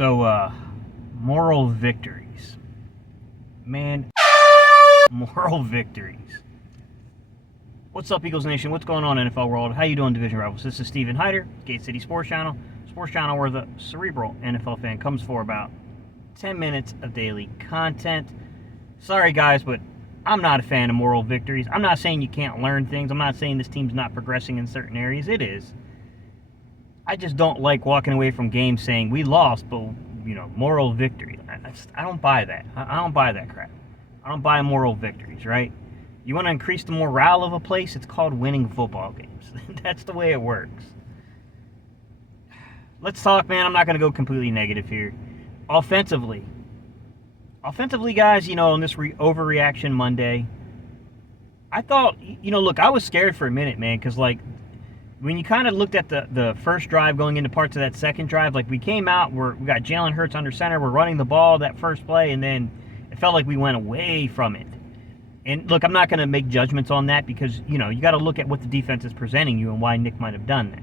Moral victories. Man, moral victories. What's up, Eagles Nation? What's going on, NFL world? How you doing, Division Rivals? This is Steven Hyder, Gate City Sports Channel where the cerebral NFL fan comes for about 10 minutes of daily content. Sorry, guys, but I'm not a fan of moral victories. I'm not saying you can't learn things. I'm not saying this team's not progressing in certain areas. It is. I just don't like walking away from games saying we lost, but moral victory. I don't buy that. I don't buy that crap. I don't buy moral victories, right? You want to increase the morale of a place, it's called winning football games. That's the way it works. Let's talk, man. I'm not going to go completely negative here. Offensively, guys, on this overreaction Monday, I thought, look, I was scared for a minute, man, because, when you kind of looked at the first drive going into parts of that second drive, we came out, we got Jalen Hurts under center, we're running the ball that first play, and then it felt like we went away from it. And look, I'm not going to make judgments on that because, you got to look at what the defense is presenting you and why Nick might have done that.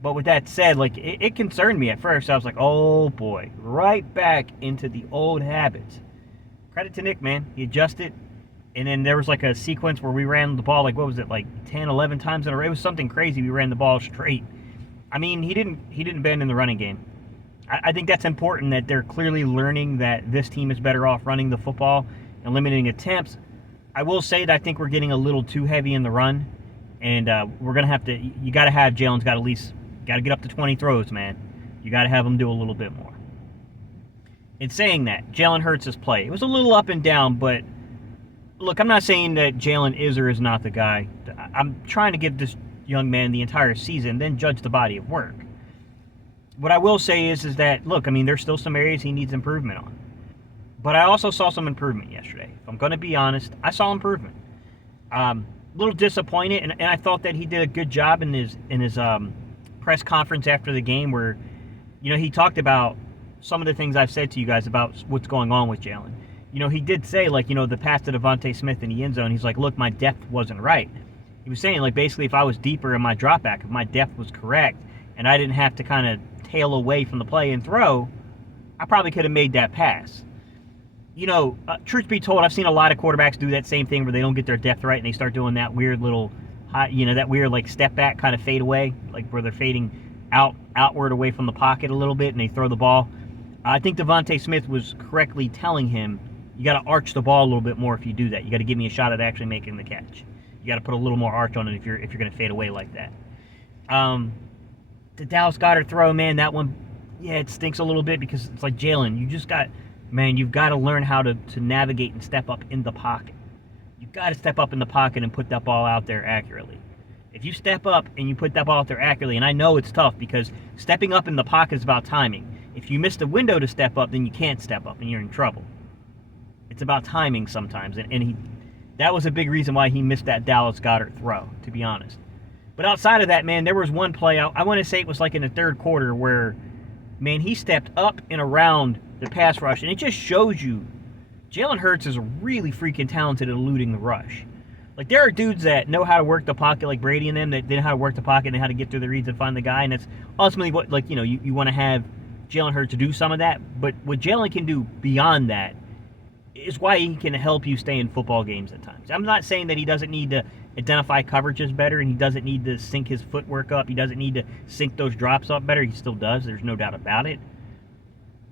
But with that said, it concerned me at first. I was like, oh boy, right back into the old habits. Credit to Nick, man. He adjusted. And then there was a sequence where we ran the ball 10, 11 times in a row. It was something crazy. We ran the ball straight. I mean, he didn't bend in the running game. I think that's important that they're clearly learning that this team is better off running the football and limiting attempts. I will say that I think we're getting a little too heavy in the run, and we're going to have to – you got to have Jalen's got at least – got to get up to 20 throws, man. You got to have him do a little bit more. In saying that, Jalen Hurts' play. It was a little up and down, but – look, I'm not saying that Jalen is or is not the guy. I'm trying to give this young man the entire season, then judge the body of work. What I will say is that, look, there's still some areas he needs improvement on. But I also saw some improvement yesterday. If I'm going to be honest, I saw improvement. A little disappointed, and I thought that he did a good job in his press conference after the game where, he talked about some of the things I've said to you guys about what's going on with Jalen. He did say, the pass to Devontae Smith in the end zone, he's like, look, my depth wasn't right. He was saying, basically, if I was deeper in my drop back, if my depth was correct, and I didn't have to kind of tail away from the play and throw, I probably could have made that pass. Truth be told, I've seen a lot of quarterbacks do that same thing where they don't get their depth right and they start doing that weird little, that weird, step back kind of fade away, where they're fading outward away from the pocket a little bit and they throw the ball. I think Devontae Smith was correctly telling him, you got to arch the ball a little bit more if you do that. You got to give me a shot at actually making the catch. You got to put a little more arch on it if you're going to fade away like that. The Dallas Goedert throw, man, that one, yeah, it stinks a little bit because it's like Jalen. You've got to learn how to navigate and step up in the pocket. You've got to step up in the pocket and put that ball out there accurately. If you step up and you put that ball out there accurately, and I know it's tough because stepping up in the pocket is about timing. If you miss the window to step up, then you can't step up and you're in trouble. It's about timing sometimes, and that was a big reason why he missed that Dallas Goedert throw, to be honest. But outside of that, man, there was one play, I want to say it was in the third quarter where, man, he stepped up and around the pass rush, and it just shows you Jalen Hurts is really freaking talented at eluding the rush. There are dudes that know how to work the pocket, like Brady and them, that know how to work the pocket and how to get through the reads and find the guy, and that's ultimately what, you want to have Jalen Hurts to do some of that, but what Jalen can do beyond that is why he can help you stay in football games at times. I'm not saying that he doesn't need to identify coverages better and he doesn't need to sync his footwork up. He doesn't need to sync those drops up better. He still does. There's no doubt about it.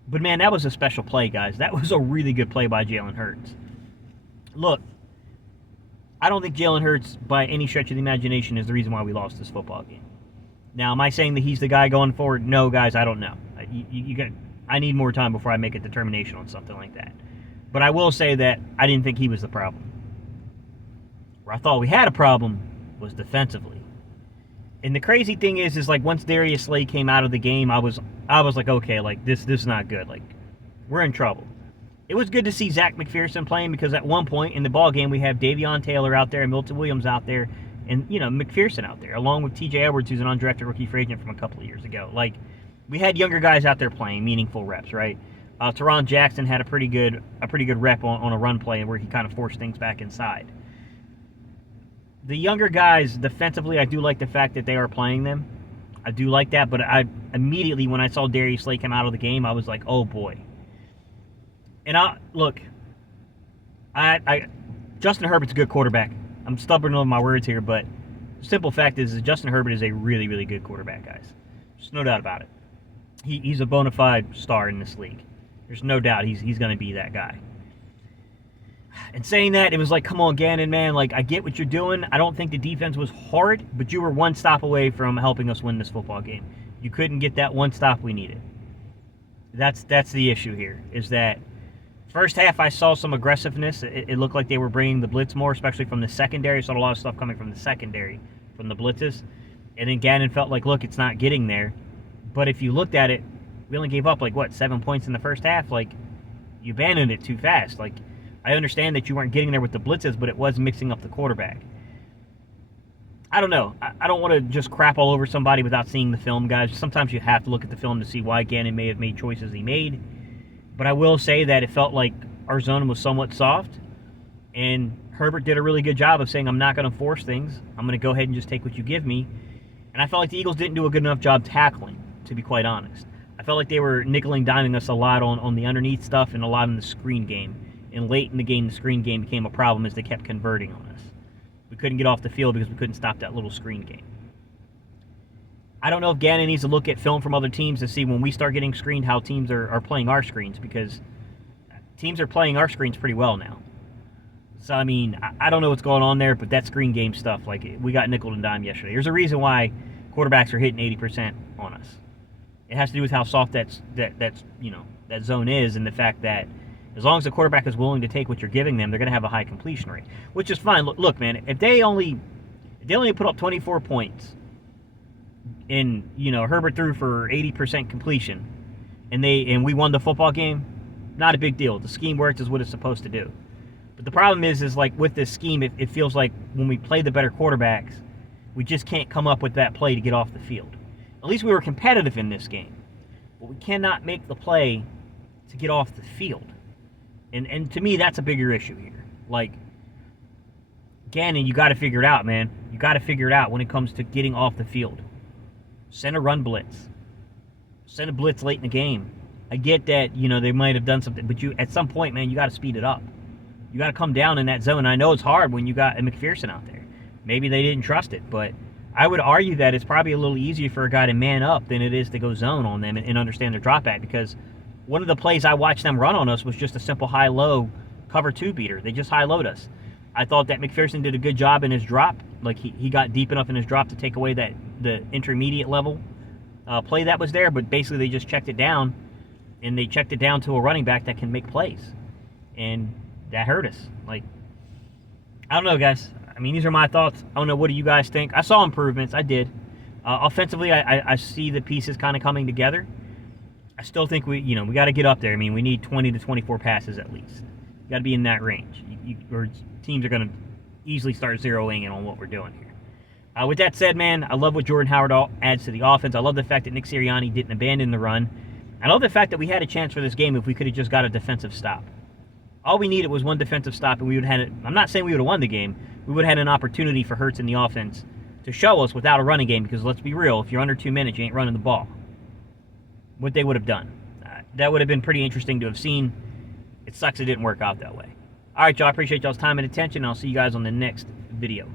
But, man, that was a special play, guys. That was a really good play by Jalen Hurts. Look, I don't think Jalen Hurts, by any stretch of the imagination, is the reason why we lost this football game. Now, am I saying that he's the guy going forward? No, guys, I don't know. I need more time before I make a determination on something like that. But I will say that I didn't think he was the problem. Where I thought we had a problem was defensively. And the crazy thing is once Darius Slay came out of the game, I was like, okay, this is not good. We're in trouble. It was good to see Zach McPherson playing because at one point in the ball game we have Davion Taylor out there, Milton Williams out there, and McPherson out there, along with T.J. Edwards, who's an undrafted rookie free agent from a couple of years ago. We had younger guys out there playing meaningful reps, right? Teron Jackson had a pretty good rep on a run play where he kind of forced things back inside. The younger guys, defensively, I do like the fact that they are playing them. I do like that, but I immediately, when I saw Darius Slay come out of the game, I was like, oh boy. And look, Justin Herbert's a good quarterback. I'm stubborn on my words here, but the simple fact is that Justin Herbert is a really, really good quarterback, guys. There's no doubt about it. He's a bona fide star in this league. There's no doubt he's going to be that guy. And saying that, it was like, come on, Gannon, man. Like, I get what you're doing. I don't think the defense was hard, but you were one stop away from helping us win this football game. You couldn't get that one stop we needed. That's the issue here, is that first half I saw some aggressiveness. It looked like they were bringing the blitz more, especially from the secondary. I saw a lot of stuff coming from the secondary, from the blitzes. And then Gannon felt like, look, it's not getting there. But if you looked at it, we only gave up, 7 points in the first half. Like, you abandoned it too fast. Like, I understand that you weren't getting there with the blitzes, but it was mixing up the quarterback. I don't know. I don't want to just crap all over somebody without seeing the film, guys. Sometimes you have to look at the film to see why Gannon may have made choices he made. But I will say that it felt like our zone was somewhat soft, and Herbert did a really good job of saying, I'm not going to force things. I'm going to go ahead and just take what you give me. And I felt like the Eagles didn't do a good enough job tackling, to be quite honest. I felt like they were nickel and diming us a lot on the underneath stuff and a lot in the screen game. And late in the game, the screen game became a problem as they kept converting on us. We couldn't get off the field because we couldn't stop that little screen game. I don't know if Gannon needs to look at film from other teams to see when we start getting screened how teams are playing our screens, because teams are playing our screens pretty well now. So, I mean, I don't know what's going on there, but that screen game stuff, we got nickel and dime yesterday. There's a reason why quarterbacks are hitting 80% on us. It has to do with how soft that zone is, and the fact that as long as the quarterback is willing to take what you're giving them, they're going to have a high completion rate, which is fine. Look, man, if they only put up 24 points, and Herbert threw for 80% completion, and we won the football game, not a big deal. The scheme worked as what it's supposed to do. But the problem is like with this scheme, it feels like when we play the better quarterbacks, we just can't come up with that play to get off the field. At least we were competitive in this game, but we cannot make the play to get off the field. And to me, that's a bigger issue here. Like, Gannon, you got to figure it out, man. You got to figure it out when it comes to getting off the field. Send a run blitz. Send a blitz late in the game. I get that, they might have done something, but at some point, man, you got to speed it up. You got to come down in that zone. I know it's hard when you got a McPherson out there. Maybe they didn't trust it, but I would argue that it's probably a little easier for a guy to man up than it is to go zone on them and understand their drop back, because one of the plays I watched them run on us was just a simple high-low cover 2 beater. They just high-lowed us. I thought that McPherson did a good job in his drop. Like, he got deep enough in his drop to take away the intermediate level play that was there, but basically they just checked it down, and they checked it down to a running back that can make plays. And that hurt us. Like, I don't know, guys. I mean, these are my thoughts. I don't know. What do you guys think? I saw improvements. I did. Offensively, I see the pieces kind of coming together. I still think we got to get up there. I mean, we need 20 to 24 passes at least. You got to be in that range. Or teams are going to easily start zeroing in on what we're doing here. With that said, man, I love what Jordan Howard adds to the offense. I love the fact that Nick Sirianni didn't abandon the run. I love the fact that we had a chance for this game if we could have just got a defensive stop. All we needed was one defensive stop, and we would have had it. I'm not saying we would have won the game. We would have had an opportunity for Hurts in the offense to show us without a running game, because let's be real, if you're under 2 minutes, you ain't running the ball. What they would have done. That would have been pretty interesting to have seen. It sucks it didn't work out that way. All right, y'all. I appreciate y'all's time and attention. I'll see you guys on the next video.